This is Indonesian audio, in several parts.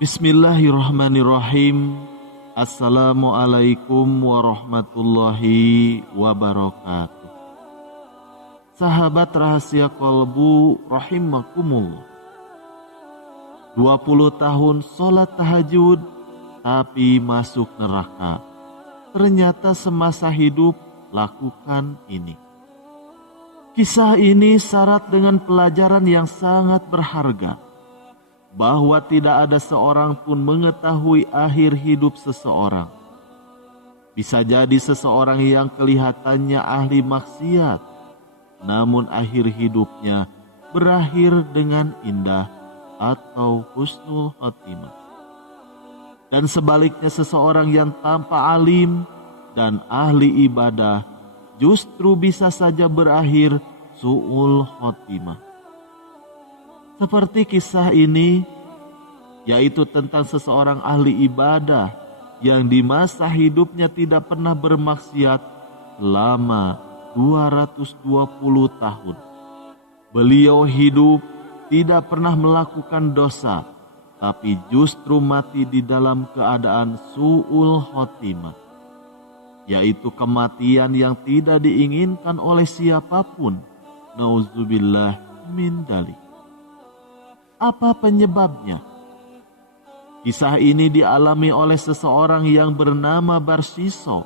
Bismillahirrahmanirrahim. Assalamualaikum warahmatullahi wabarakatuh. Sahabat rahasia kolbu rahimakumullah. 20 tahun sholat tahajud tapi masuk neraka. Ternyata semasa hidup lakukan ini. Kisah ini syarat dengan pelajaran yang sangat berharga, bahwa tidak ada seorang pun mengetahui akhir hidup seseorang. Bisa jadi seseorang yang kelihatannya ahli maksiat, namun akhir hidupnya berakhir dengan indah atau husnul khotimah. Dan sebaliknya seseorang yang tanpa alim dan ahli ibadah justru bisa saja berakhir su'ul khotimah. Seperti kisah ini, yaitu tentang seseorang ahli ibadah yang di masa hidupnya tidak pernah bermaksiat selama 220 tahun. Beliau hidup tidak pernah melakukan dosa, tapi justru mati di dalam keadaan su'ul khotimah, yaitu kematian yang tidak diinginkan oleh siapapun. Nauzubillah min dzalik. Apa penyebabnya? Kisah ini dialami oleh seseorang yang bernama Barsiso.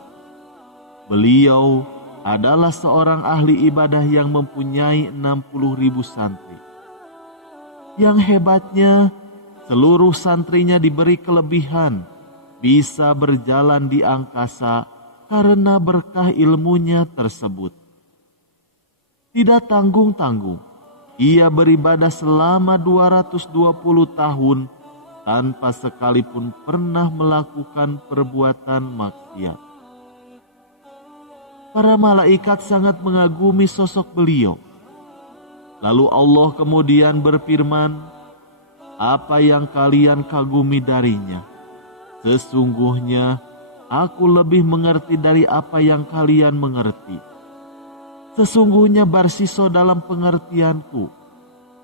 Beliau adalah seorang ahli ibadah yang mempunyai 60.000 santri. Yang hebatnya, seluruh santrinya diberi kelebihan, bisa berjalan di angkasa karena berkah ilmunya tersebut. Tidak tanggung-tanggung, ia beribadah selama 220 tahun tanpa sekalipun pernah melakukan perbuatan maksiat. Para malaikat sangat mengagumi sosok beliau. Lalu Allah kemudian berfirman, "Apa yang kalian kagumi darinya? Sesungguhnya aku lebih mengerti dari apa yang kalian mengerti. Sesungguhnya Barsiso dalam pengertianku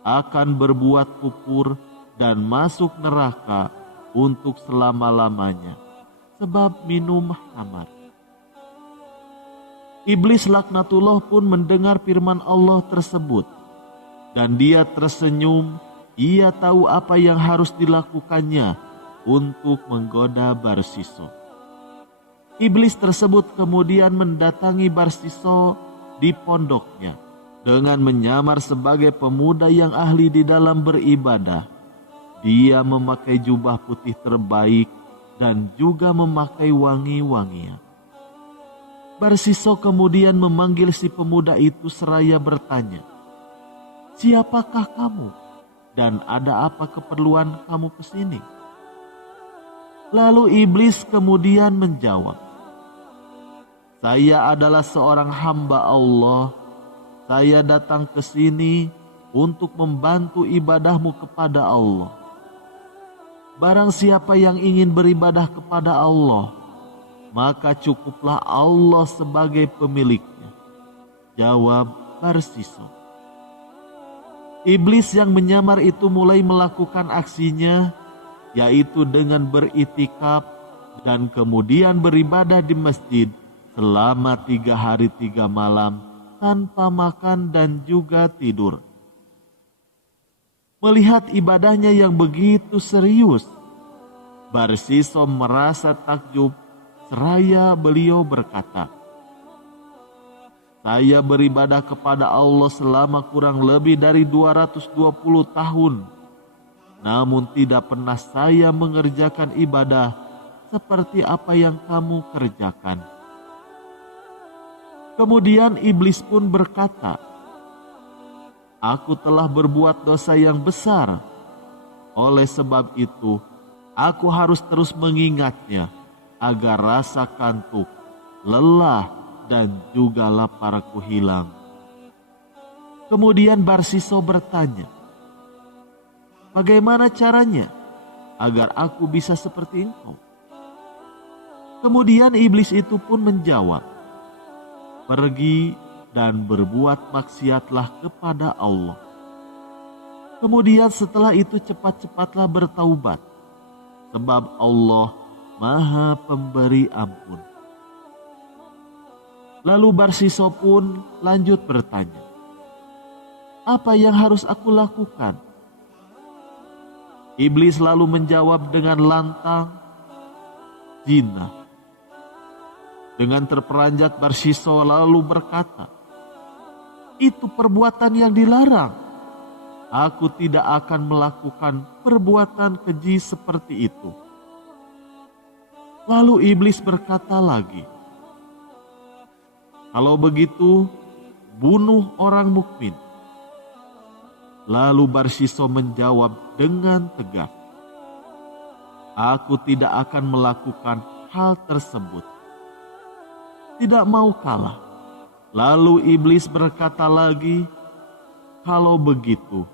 akan berbuat kufur dan masuk neraka untuk selama-lamanya sebab minum khamar." Iblis laknatullah pun mendengar firman Allah tersebut dan dia tersenyum. Ia tahu apa yang harus dilakukannya untuk menggoda Barsiso. Iblis tersebut kemudian mendatangi Barsiso di pondoknya dengan menyamar sebagai pemuda yang ahli di dalam beribadah. Dia memakai jubah putih terbaik dan juga memakai wangi-wangian. Barsiso kemudian memanggil si pemuda itu seraya bertanya, "Siapakah kamu dan ada apa keperluan kamu ke sini?" Lalu iblis kemudian menjawab, "Saya adalah seorang hamba Allah. Saya datang ke sini untuk membantu ibadahmu kepada Allah. Barang siapa yang ingin beribadah kepada Allah, maka cukuplah Allah sebagai pemiliknya," jawab Barsiso. Iblis yang menyamar itu mulai melakukan aksinya, yaitu dengan beritikaf dan kemudian beribadah di masjid selama 3 hari 3 malam tanpa makan dan juga tidur. Melihat ibadahnya yang begitu serius, Barsiso merasa takjub seraya beliau berkata, "Saya beribadah kepada Allah selama kurang lebih dari 220 tahun, namun tidak pernah saya mengerjakan ibadah seperti apa yang kamu kerjakan." Kemudian iblis pun berkata, "Aku telah berbuat dosa yang besar. Oleh sebab itu, aku harus terus mengingatnya agar rasa kantuk, lelah, dan juga laparku hilang." Kemudian Barsiso bertanya, "Bagaimana caranya agar aku bisa seperti engkau?" Kemudian iblis itu pun menjawab, "Pergi dan berbuat maksiatlah kepada Allah. Kemudian setelah itu cepat-cepatlah bertaubat. sebab Allah Maha Pemberi ampun. Lalu Barsiso pun lanjut bertanya, apa yang harus aku lakukan? Iblis lalu menjawab dengan lantang, zina. Dengan terperanjat Barsiso lalu berkata, itu perbuatan yang dilarang. Aku tidak akan melakukan perbuatan keji seperti itu. Lalu iblis berkata lagi, kalau begitu, bunuh orang mukmin. Lalu Barsiso menjawab dengan tegas, aku tidak akan melakukan hal tersebut. Tidak mau kalah. Lalu iblis berkata lagi, kalau begitu,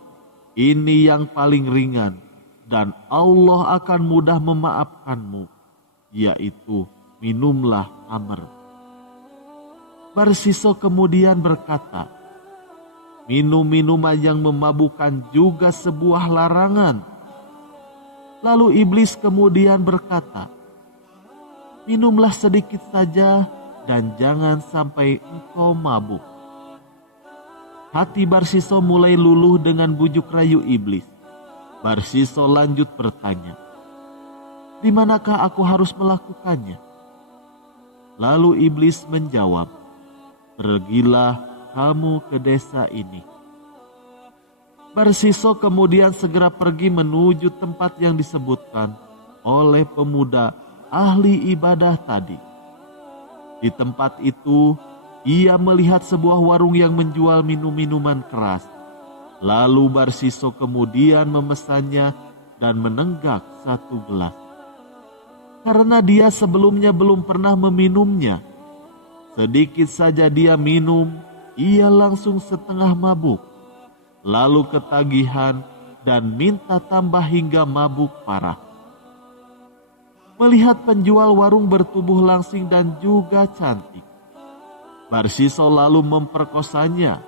ini yang paling ringan dan Allah akan mudah memaafkanmu, yaitu minumlah khamr. Barsiso kemudian berkata, minum minuman yang memabukkan juga sebuah larangan. Lalu iblis kemudian berkata, minumlah sedikit saja dan jangan sampai engkau mabuk. Hati Barsiso mulai luluh dengan bujuk rayu iblis. Barsiso lanjut bertanya, di manakah aku harus melakukannya? Lalu iblis menjawab, pergilah kamu ke desa ini. Barsiso kemudian segera pergi menuju tempat yang disebutkan oleh pemuda ahli ibadah tadi. Di tempat itu, ia melihat sebuah warung yang menjual minum-minuman keras. Lalu Barsiso kemudian memesannya dan menenggak satu gelas. Karena dia sebelumnya belum pernah meminumnya, sedikit saja dia minum, ia langsung setengah mabuk. Lalu ketagihan dan minta tambah hingga mabuk parah. Melihat penjual warung bertubuh langsing dan juga cantik, Barsiso lalu memperkosanya.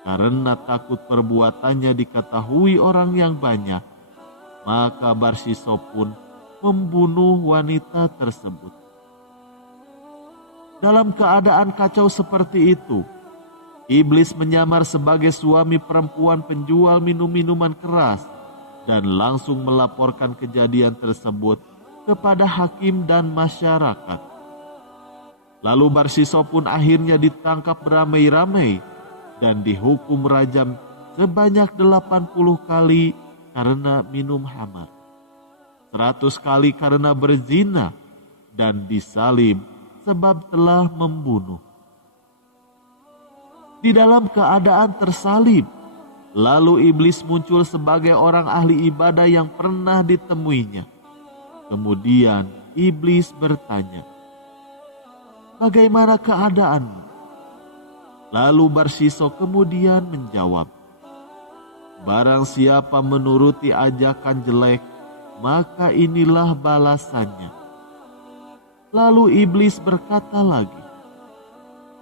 Karena takut perbuatannya diketahui orang yang banyak, maka Barsiso pun membunuh wanita tersebut. Dalam keadaan kacau seperti itu, iblis menyamar sebagai suami perempuan penjual minum-minuman keras dan langsung melaporkan kejadian tersebut kepada hakim dan masyarakat. Lalu Barsiso pun akhirnya ditangkap beramai-ramai dan dihukum rajam sebanyak 80 kali karena minum khamr, 100 kali karena berzina, dan disalib sebab telah membunuh. Di dalam keadaan tersalib, lalu iblis muncul sebagai orang ahli ibadah yang pernah ditemuinya. Kemudian iblis bertanya, bagaimana keadaanmu? Lalu Barsiso kemudian menjawab, barang siapa menuruti ajakan jelek, maka inilah balasannya. Lalu iblis berkata lagi,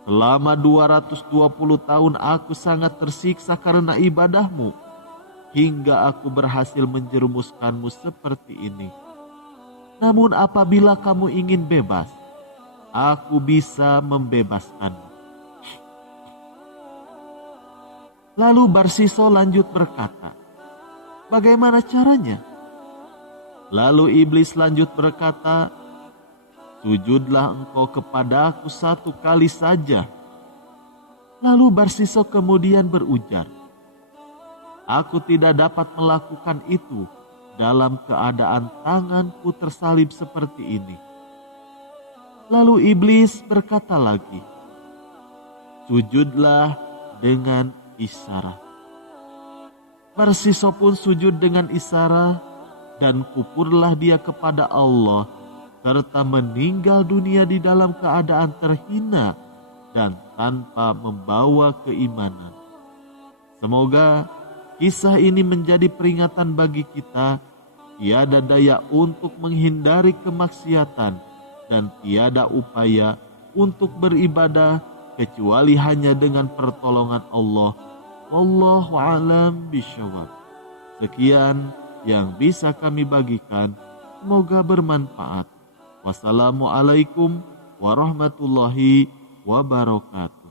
selama 220 tahun aku sangat tersiksa karena ibadahmu, hingga aku berhasil menjerumuskanmu seperti ini. Namun apabila kamu ingin bebas, aku bisa membebaskanmu. Lalu Barsiso lanjut berkata, bagaimana caranya? Lalu iblis lanjut berkata, sujudlah engkau kepadaku 1 kali saja. Lalu Barsiso kemudian berujar, aku tidak dapat melakukan itu dalam keadaan tanganku tersalib seperti ini. Lalu iblis berkata lagi, sujudlah dengan isyarat. Barsiso pun sujud dengan isyarat dan kufurlah dia kepada Allah serta meninggal dunia di dalam keadaan terhina dan tanpa membawa keimanan. Semoga kisah ini menjadi peringatan bagi kita, tiada daya untuk menghindari kemaksiatan dan tiada upaya untuk beribadah kecuali hanya dengan pertolongan Allah. Wallahu a'lam bishawab. Sekian yang bisa kami bagikan. semoga bermanfaat. Wassalamualaikum warahmatullahi wabarakatuh.